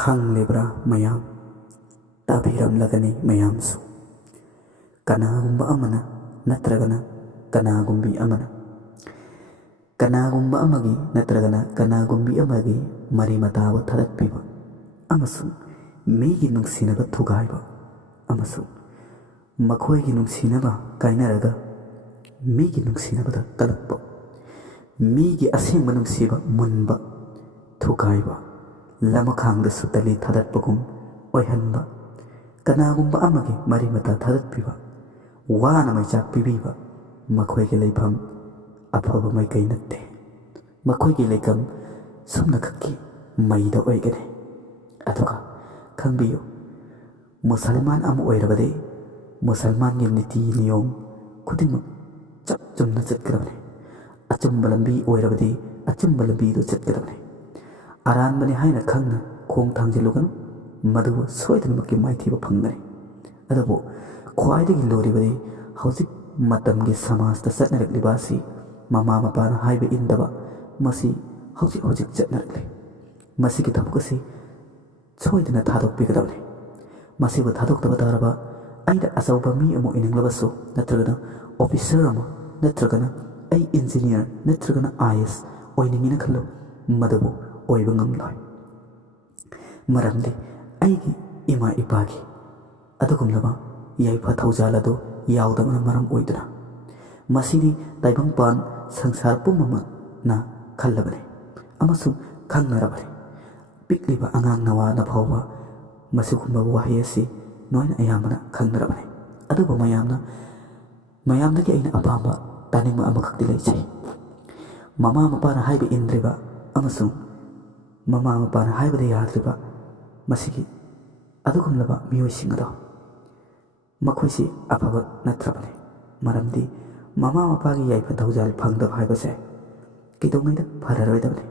ꯈꯪꯂꯤꯕ꯭ꯔꯥ ꯃꯌꯥꯝ ꯇꯥꯕꯤꯔꯝꯂꯒꯅꯤ ꯃꯌꯥꯝꯁꯨ ꯀꯅꯥꯒꯨꯝꯕ ꯑꯃꯅ ꯅꯠꯇ꯭ꯔꯒꯅ ꯀꯅꯥꯒꯨꯝꯕꯤ ꯑꯃꯅ ꯀꯅꯥꯒꯨꯝꯕ ꯑꯃꯒꯤ ꯅꯠꯇ꯭ꯔꯒꯅ ꯀꯅꯥꯒꯨꯝꯕꯤ ꯑꯃꯒꯤ ꯃꯔꯤ ꯃꯇꯥꯕꯨ ꯊꯥꯗꯠꯄꯤꯕ ꯑꯃꯁꯨꯡ ꯃꯤꯒꯤ ꯅꯨꯡꯁꯤꯅꯕ ꯊꯨꯒꯥꯏꯕ ꯑꯃꯁꯨꯡ ꯃꯈꯣꯏꯒꯤ ꯅꯨꯡꯁꯤꯅꯕ ꯀꯥꯏꯅꯔꯒ ꯃꯤꯒꯤ ꯅꯨꯡꯁꯤꯅꯕꯗ ꯀꯜꯂꯛꯄ ꯃꯤꯒꯤ ꯑꯁꯦꯡꯕ ꯅꯨꯡꯁꯤꯕ ꯃꯨꯟꯕ ꯊꯨꯒꯥꯏꯕ ꯂꯃꯈꯥꯡꯗꯁꯨ ꯇꯂꯤ ꯊꯥꯗꯠꯄꯒꯨꯝ ꯑꯣꯏꯍꯟꯕ ꯀꯅꯥꯒꯨꯝꯕ ꯑꯃꯒꯤ ꯃꯔꯤ ꯃꯇꯥ ꯊꯥꯗꯠꯄꯤꯕ ꯋꯥꯅ ꯃꯩꯆꯥꯛ ꯄꯤꯕꯤꯕ ꯃꯈꯣꯏꯒꯤ ꯂꯩꯐꯝ ꯑꯐꯕ ꯃꯥꯏꯀꯩ ꯅꯠꯇꯦ ꯃꯈꯣꯏꯒꯤ ꯂꯩꯐꯝ ꯁꯨꯝꯅꯈꯛꯀꯤ ꯃꯩꯗ ꯑꯣꯏꯒꯅꯤ ꯑꯗꯨꯒ ꯈꯪꯕꯤꯌꯨ ꯃꯨꯁꯜꯃꯥꯟ ꯑꯃ ꯑꯣꯏꯔꯕꯗꯤ ꯃꯨꯁꯜꯃꯥꯟꯒꯤ ꯅꯤꯇꯤ ꯅꯤꯌꯣꯝ ꯈꯨꯗꯤꯡꯃꯛ ꯆꯞ ꯆꯨꯝꯅ ꯆꯠꯀꯗꯕꯅꯤ ꯑꯆꯨꯝꯕ ꯂꯝꯕꯤ ꯑꯣꯏꯔꯕꯗꯤ ꯑꯆꯨꯝꯕ ꯂꯝꯕꯤꯗꯨ ꯆꯠꯀꯗꯕꯅꯤ ꯑꯔꯥꯟꯕꯅꯤ ꯍꯥꯏꯅ ꯈꯪꯅ ꯈꯣꯡ ꯊꯥꯡꯖꯤꯜꯂꯨꯒꯅꯨ ꯃꯗꯨꯕꯨ ꯁꯣꯏꯗꯅꯃꯛꯀꯤ ꯃꯥꯏꯊꯤꯕ ꯐꯪꯒꯅꯤ ꯑꯗꯨꯕꯨ ꯈ꯭ꯋꯥꯏꯗꯒꯤ ꯂꯨꯔꯤꯕꯗꯤ ꯍꯧꯖꯤꯛ ꯃꯇꯝꯒꯤ ꯁꯃꯥꯖꯇ ꯆꯠꯅꯔꯛꯂꯤꯕ ꯑꯁꯤ ꯃꯃꯥ ꯃꯄꯥꯅ ꯍꯥꯏꯕ ꯏꯟꯗꯕ ꯃꯁꯤ ꯍꯧꯖꯤꯛ ꯆꯠꯅꯔꯛꯂꯤ ꯃꯁꯤꯒꯤ ꯊꯕꯛ ꯑꯁꯤ ꯁꯣꯏꯗꯅ ꯊꯥꯗꯣꯛꯄꯤꯒꯗꯕꯅꯤ ꯃꯁꯤꯕꯨ ꯊꯥꯗꯣꯛꯇꯕ ꯇꯥꯔꯕ ꯑꯩꯅ ꯑꯆꯧꯕ ꯃꯤ ꯑꯃ ꯑꯣꯏꯅꯤꯡꯂꯕꯁꯨ ꯅꯠꯇ꯭ꯔꯒꯅ ꯑꯣꯐꯤꯁꯔ ꯑꯃ ꯅꯠꯇ꯭ꯔꯒꯅ ꯑꯩ ꯏꯟꯖꯤꯅꯤꯌꯔ ꯅꯠꯇ꯭ꯔꯒꯅ IAS ꯑꯣꯏꯅꯤꯡꯉꯦꯅ ꯈꯜꯂꯨ ꯃꯗꯨꯕꯨ ꯑꯣꯏꯕ ꯉꯝꯂꯣꯏ ꯃꯔꯝꯗꯤ ꯑꯩꯒꯤ ꯏꯃꯥ ꯏꯄꯥꯒꯤ ꯑꯗꯨꯒꯨꯝꯂꯕ ꯌꯥꯏꯐ ꯊꯧꯖꯥꯜ ꯑꯗꯨ ꯌꯥꯎꯗꯕꯅ ꯃꯔꯝ ꯑꯣꯏꯗꯨꯅ ꯃꯁꯤꯗꯤ ꯇꯥꯏꯕꯪꯄꯥꯟ ꯁꯪꯁꯥꯔ ꯄꯨꯝꯅꯃꯛꯅ ꯈꯜꯂꯕꯅꯤ ꯑꯃꯁꯨꯡ ꯈꯪꯅꯔꯕꯅꯤ ꯄꯤꯛꯂꯤꯕ ꯑꯉꯥꯡ ꯅꯋꯥꯅ ꯐꯥꯎꯕ ꯃꯁꯤꯒꯨꯝꯕ ꯋꯥꯍꯩ ꯑꯁꯤ ꯅꯣꯏꯅ ꯑꯌꯥꯝꯕꯅ ꯈꯪꯅꯔꯕꯅꯤ ꯑꯗꯨꯕꯨ ꯃꯌꯥꯝꯗꯒꯤ ꯑꯩꯅ ꯑꯄꯥꯝꯕ ꯇꯥꯅꯤꯡꯕ ꯑꯃꯈꯛꯇꯤ ꯂꯩꯖꯩ ꯃꯃꯥ ꯃꯄꯥꯅ ꯍꯥꯏꯕ ꯏꯟꯗ꯭ꯔꯤꯕ ꯑꯃꯁꯨꯡ ꯃꯃꯥ ꯃꯄꯥꯅ ꯍꯥꯏꯕꯗ ꯌꯥꯗ꯭ꯔꯤꯕ ꯃꯁꯤꯒꯤ ꯑꯗꯨꯒꯨꯝꯂꯕ ꯃꯤꯑꯣꯏꯁꯤꯡ ꯑꯗꯣ ꯃꯈꯣꯏꯁꯤ ꯑꯐꯕ ꯅꯠꯇ꯭ꯔꯕꯅꯤ ꯃꯔꯝꯗꯤ ꯃꯃꯥ ꯃꯄꯥꯒꯤ ꯌꯥꯏꯐ ꯊꯧꯖꯥꯜ ꯐꯪꯗꯕ ꯍꯥꯏꯕꯁꯦ ꯀꯩꯗꯧꯉꯩꯗ ꯐꯔꯔꯣꯏꯗꯕꯅꯤ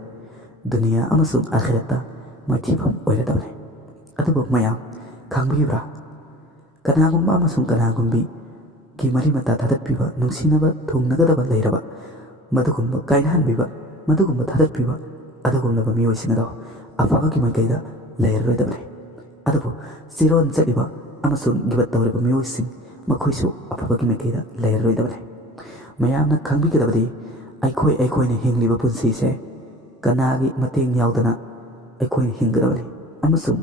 ꯗꯨꯅꯤꯌꯥ ꯑꯃꯁꯨꯡ ꯑꯈꯤꯔꯠꯇ ꯃꯥꯏꯊꯤꯐꯝ ꯑꯣꯏꯔꯗꯕꯅꯤ ꯑꯗꯨꯕꯨ ꯃꯌꯥꯝ ꯈꯪꯕꯤꯕ꯭ꯔꯥ ꯀꯅꯥꯒꯨꯝꯕ ꯑꯃꯁꯨꯡ ꯀꯅꯥꯒꯨꯝꯕꯤꯒꯤ ꯃꯔꯤ ꯃꯇꯥ ꯊꯥꯗꯠꯄꯤꯕ ꯅꯨꯡꯁꯤꯅꯕ ꯊꯨꯡꯅꯒꯗꯕ ꯂꯩꯔꯕ ꯃꯗꯨꯒꯨꯝꯕ ꯀꯥꯏꯅꯍꯟꯕꯤꯕ ꯃꯗꯨꯒꯨꯝꯕ ꯊꯥꯗꯠꯄꯤꯕ ꯑꯗꯨꯒꯨꯝꯂꯕ ꯃꯤꯑꯣꯏꯁꯤꯡ ꯑꯗꯣ ꯑꯐꯕꯒꯤ ꯃꯥꯏꯀꯩꯗ ꯂꯩꯔꯔꯣꯏꯗꯕꯅꯤ ꯑꯗꯨꯕꯨ ꯆꯤꯔꯣꯟ ꯆꯠꯂꯤꯕ ꯑꯃꯁꯨꯡ ꯒꯤꯕꯠ ꯇꯧꯔꯤꯕ ꯃꯤꯑꯣꯏꯁꯤꯡ ꯃꯈꯣꯏꯁꯨ ꯑꯐꯕꯒꯤ ꯃꯥꯏꯀꯩꯗ ꯂꯩꯔꯔꯣꯏꯗꯕꯅꯤ ꯃꯌꯥꯝꯅ ꯈꯪꯕꯤꯒꯗꯕꯗꯤ ꯑꯩꯈꯣꯏꯅ ꯍꯤꯡꯂꯤꯕ ꯄꯨꯟꯁꯤꯁꯦ ꯀꯅꯥꯒꯤ ꯃꯇꯦꯡ ꯌꯥꯎꯗꯅ ꯑꯩꯈꯣꯏꯅ ꯍꯤꯡꯒꯗꯕꯅꯤ ꯑꯃꯁꯨꯡ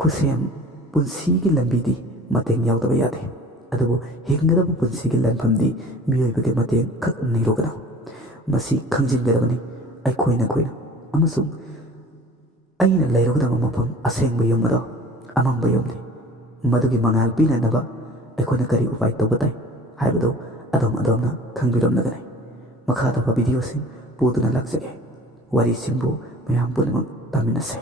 ꯈꯨꯠꯁꯦꯝ ꯄꯨꯟꯁꯤꯒꯤ ꯂꯝꯕꯤꯗꯤ ꯃꯇꯦꯡ ꯌꯥꯎꯗꯕ ꯌꯥꯗꯦ ꯑꯗꯨꯕꯨ ꯍꯤꯡꯒꯗꯕ ꯄꯨꯟꯁꯤꯒꯤ ꯂꯥꯟꯐꯝꯗꯤ ꯃꯤꯑꯣꯏꯕꯒꯤ ꯃꯇꯦꯡ ꯈꯛ ꯅꯤꯔꯨꯒꯅꯨ ꯃꯁꯤ ꯈꯪꯖꯤꯟꯒꯗꯕꯅꯤ ꯑꯩꯈꯣꯏꯅ ꯑꯃꯁꯨꯡ ꯑꯩꯅ ꯂꯩꯔꯨꯒꯗꯕ ꯃꯐꯝ ꯑꯁꯦꯡꯕ ꯌꯨꯝ ꯑꯗꯣ ꯑꯃꯝꯕ ꯌꯨꯝꯅꯤ ꯃꯗꯨꯒꯤ ꯃꯉꯥꯜ ꯄꯤꯅꯅꯕ ꯑꯩꯈꯣꯏꯅ ꯀꯔꯤ ꯎꯄꯥꯏ ꯇꯧꯕ ꯇꯥꯏ ꯍꯥꯏꯕꯗꯨ ꯑꯗꯣꯝꯅ ꯈꯪꯕꯤꯔꯝꯂꯒꯅꯤ ꯃꯈꯥ ꯇꯥꯕ ꯚꯤꯗꯤꯑꯣꯁꯤꯡ ꯄꯨꯗꯨꯅ ꯂꯥꯛꯆꯒꯦ ꯋꯥꯔꯤꯁꯤꯡꯕꯨ ꯃꯌꯥꯝ ꯄꯨꯝꯅꯃꯛ ꯇꯥꯃꯤꯟꯅꯁꯦ